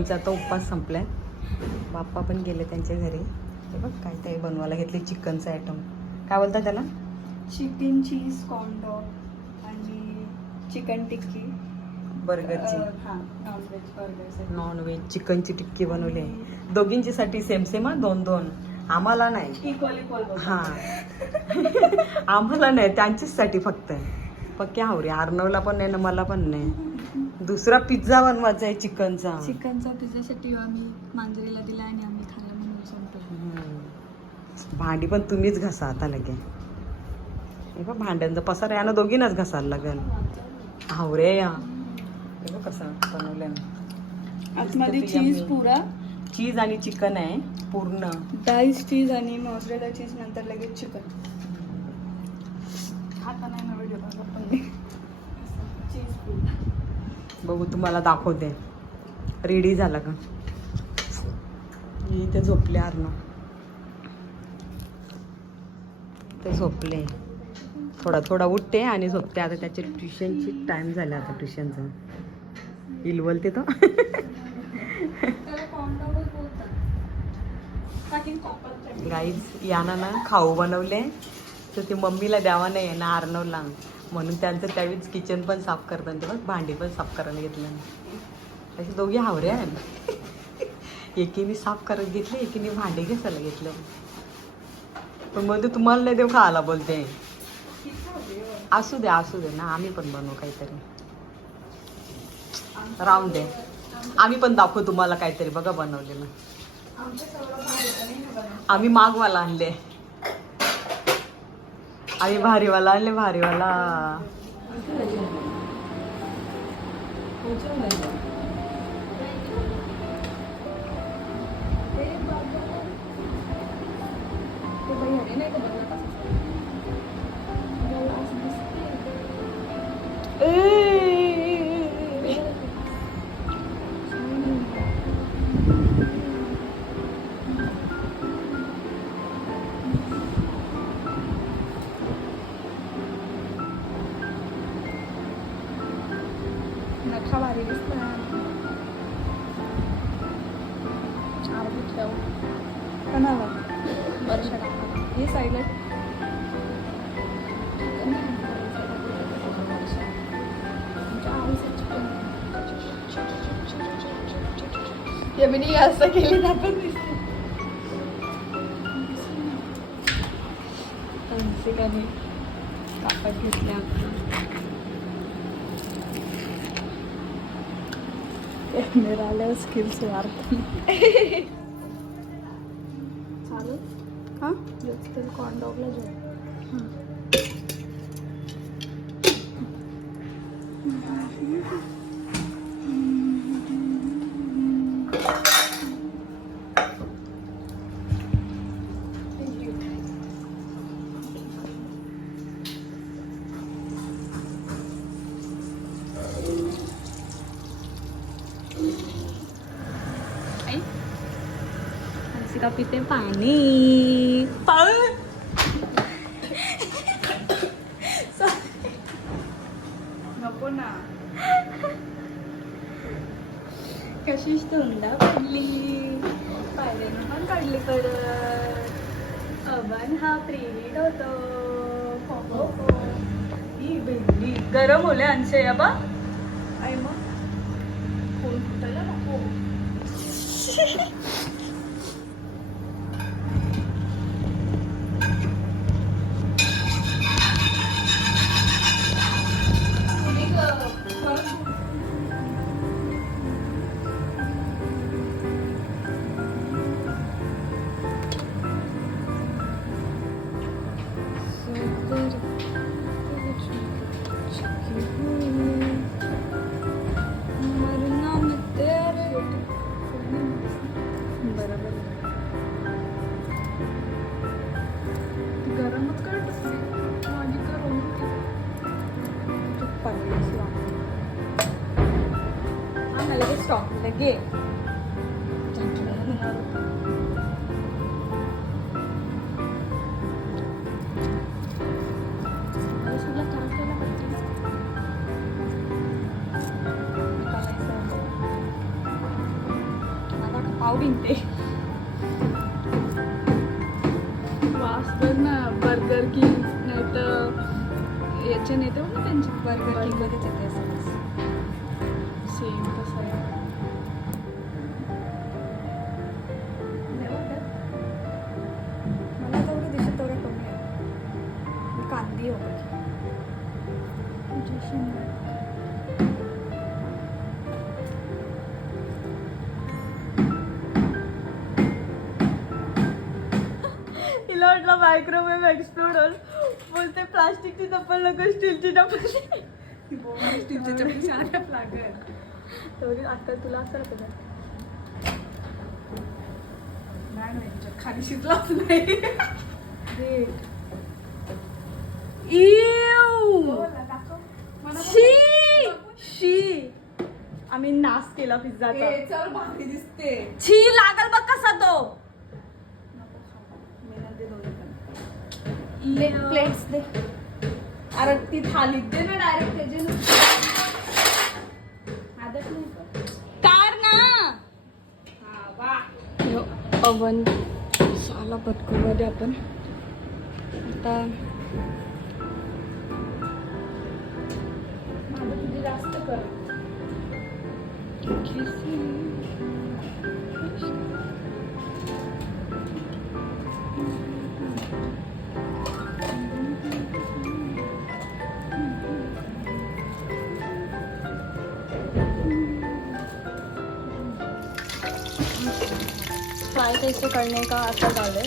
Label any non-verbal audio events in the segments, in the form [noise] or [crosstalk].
ताईंचा आता उपवास संपलाय. बाप्पा पण गेले त्यांच्या घरी. हे बघ काय ताई बनवायला घेतले चिकनचं आयटम काय बोलतात त्याला? चिकन चीज कॉर्न डॉग आणि चिकन टिक्की बर्गरची. हां नॉनव्हेज बर्गर नॉन व्हेज चिकनची टिक्की बनवली. आहे दोघींची साठी सेम सेम हा दोन दोन. आम्हाला नाही. हा. [laughs] आम्हाला नाही त्यांचीच साठी फक्त. पक्की हावरे. अर्णवला पण नाही ना मला पण नाही. दुसरा पिझ्झा बनवायचा आहे चिकनचा. चिकनचा पिझ्झासाठी आम्ही मांजरीला दिला आणि आम्ही खाल्ला म्हणून संपलो. भांडी पण तुम्हीच घसा आता लगे. हे बघ भांड्यांचा पसार यानं दोघींनाच घसायला लागेल. हावरे या. कसं बनवलं आतमध्ये चीज. पुरा. चीज आणि चिकन आहे पूर्ण. डाईस चीज आणि मॉझरेला चीज नंतर लगेच चिकन खाता नाही चीज पुरा. बघू तुम्हाला दाखवते. रेडी झाला का? मी इथे झोपले अर्णव. ते झोपले. थोडा थोडा उठते आणि झोपते. आता त्याचे ट्युशनची टाइम झाला आता ट्युशनचा. इलवलते तो. गाईज याना ना खाऊ बनवले. तर ते मम्मीला द्यावा नाही ना अर्णवला. म्हणून त्यांचं त्यावेळीच किचन पण साफ करतात ते बघ भांडी पण साफ करायला घेतलं असे दोघे हावरे आहे एकीने साफ करत घेतले एकीने भांडे घ्यायला घेतले. पण मध्ये तुम्हाला नाही देऊ आला बोलते. असू दे असू दे ना आम्ही पण बनवू काहीतरी. राहून दे. आम्ही पण दाखवू तुम्हाला काहीतरी बघा बनवलेलं. आम्ही मागवाला आणले. आम्ही भारीवाला आणले भारीवाला. नखा भारी दिसला कणाला? वर्षा टाका हे साईडला यमिनी असं केली ना पण दिसते कापड घेतल्या कॅमेरा आल्यावर स्किल्स वाढतात चालू हां तर कॉर्न डॉगला हंसिका पिते पाणी नको ना कशीच धुंदा पडली पायऱ्यानं पण काढली परत अबन हा प्रिविड होतो हो हो भेंडी गरम होले अंशे बा आई मग फोन फुटायला नको नाव भिंगते वाचतात ना बर्गर किंग नाही तर याचे नेते ना त्यांचे बर्गर किंग मध्येच येते सेम मायक्रोवेव्ह एक्सप्लोडर बोलते प्लास्टिकची चप्पल नको स्टीलची चप्पल. स्टीलची चप्पल तरी आता तुला असं राहतं का? नाही नाही याच्यात खाली शिजलाच नाही. शी! आम्ही नाश केला पिझ्झाचा. भारी दिसते. छी लागल बघ कसा तो. प्लेट्स दे. अरे ती थालीत दे ना डायरेक्ट त्याचे आदत नाही कार ना. अवन. साला पटकूमध्ये आपण. आता जास्त कर. फ्राय कैसे करने का? आता झालंय.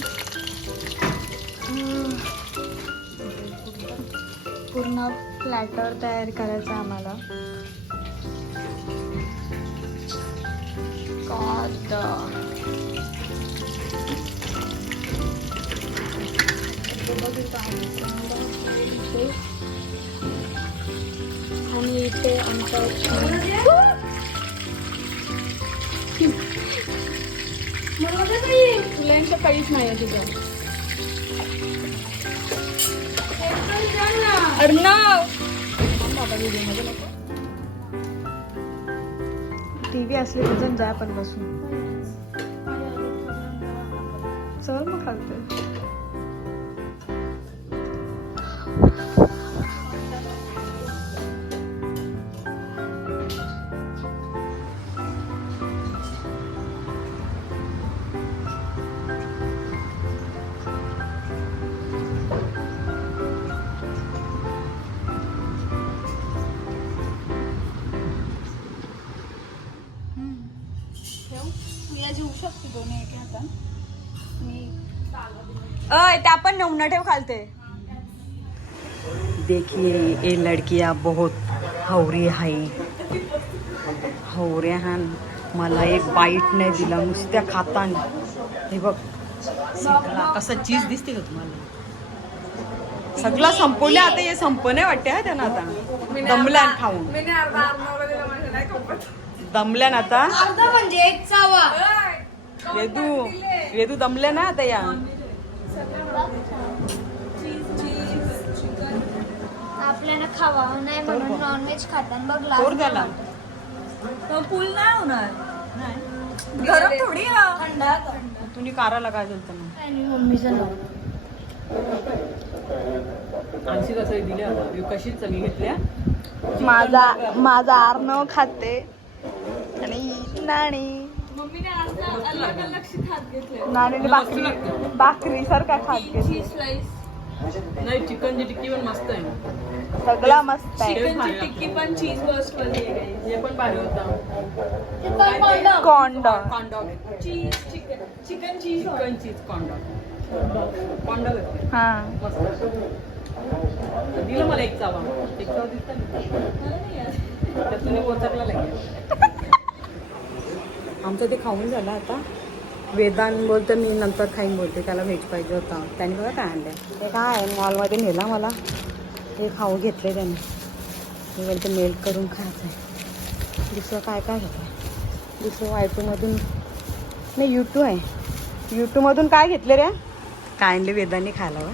पूर्ण प्लॅटर तयार करायचं आम्हाला. आणि इथे आमचा फुलांचं काहीच नाही आहे तिथं. अर्णव! टीव्ही असली तर जाऊन जाय आपण बसून. चल मग खालते अय त्या पण नवना ठेव खालते. देखिए ये लड़कियां बहुत हवऱ्या हा मला एक बाईट नाही दिला नुसत्या खाताना हे बघ सगळा कसा चीज दिसते का तुम्हाला? सगळा संपवले आता हे संपणे वाटते हा त्यांना आता. दमल्यान खाऊन. नाही नाही दमल्यान आता. अर्धा म्हणजे एक चावा वेदू वेदू दमल्या ना आता या. खावा नाही म्हणून नॉनव्हेज खातात. बघ लास्ट त्याला पूल नाही होणार. गरम थोडी थंड तुम्ही काराला काय झालं ना. आणि मम्मीचं नाव. आणशी कसं दिल्या कशीच चवी घेतल्या माझा माझा आर्नव खाते. आणि नाणी मम्मीने आज ना अलग अलग खात घेतले नाणीने भाकरी भाकरी सारखा खात घेतली स्लाइस नाही चिकनची टिक्की पण मस्त आहे. सगळा मस्त आहे. चिकनची टिक्की पण चीज बर्स्टमध्ये आहे. हे पण भारी होता. Corn dog corn dog cheese chicken chicken cheese chicken cheese corn dog हा. मस्त. दिलं मला एक चावा. एक चावा दिसता त्यातून पोचकला लागेल. [laughs] आमचं ते खाऊन झालं आता. वेदांत बोलतं मी नंतर खाईन बोलते त्याला व्हेज पाहिजे होता. त्याने बघा काय आणलं ते काय आहे? मॉलमध्ये नेला मला. ते खाऊ घेतले त्याने. ते बोलते मेल्ट करून खायचं आहे दुसरं काय काय घेतलं दुसरं वायटूमधून नाही युटू आहे. युटूमधून काय घेतले रे? काय आणले वेदांनी खायला वा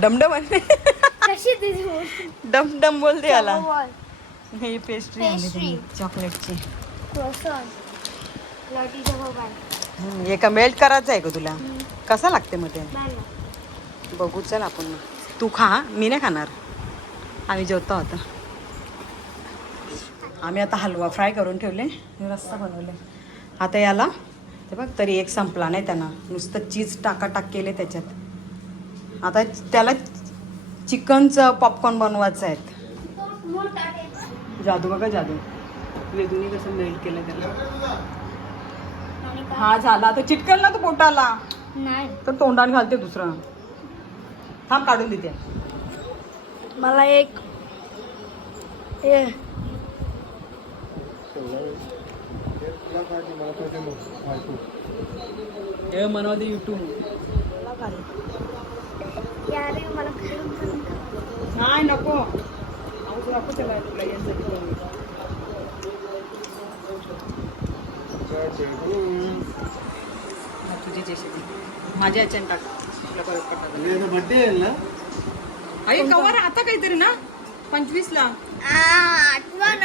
डमडम दिली डमडम बोलते याला. हे पेस्ट्री आणली चॉकलेटची हम्म, हे का मेल्ट करायचं आहे का तुला? कसा लागते मग ते? बघू चल आपण. मग. तू खा हा, मी नाही खाणार. आम्ही जेवतो आता. आम्ही आता हलवा फ्राय करून ठेवले. रस्ता बनवले. आता याला ते बघ तरी एक संपला नाही त्यांना. नुसतं चीज टाका टाक केले त्याच्यात. आता त्याला चिकनचं पॉपकॉर्न बनवायचं आहे. जादू बघा जादू. वेदूने कसं मेल्ट केलं त्याला. हा झाला. आता चिटकल ना तो पोटाला? नाही. तर तोंडात घालते दुसरं. थांब काढून देते. मला एक हे. हे मनवते युट्यूब यार मला. नाही नको. नको त्याला तुला यासाठी बनवलं. हा, तुझी माझ्या याच्याने टाक. तुला परत टाका बड्डे आहे ना? आई कवर आता काहीतरी ना? पंचवीस ला आठवण.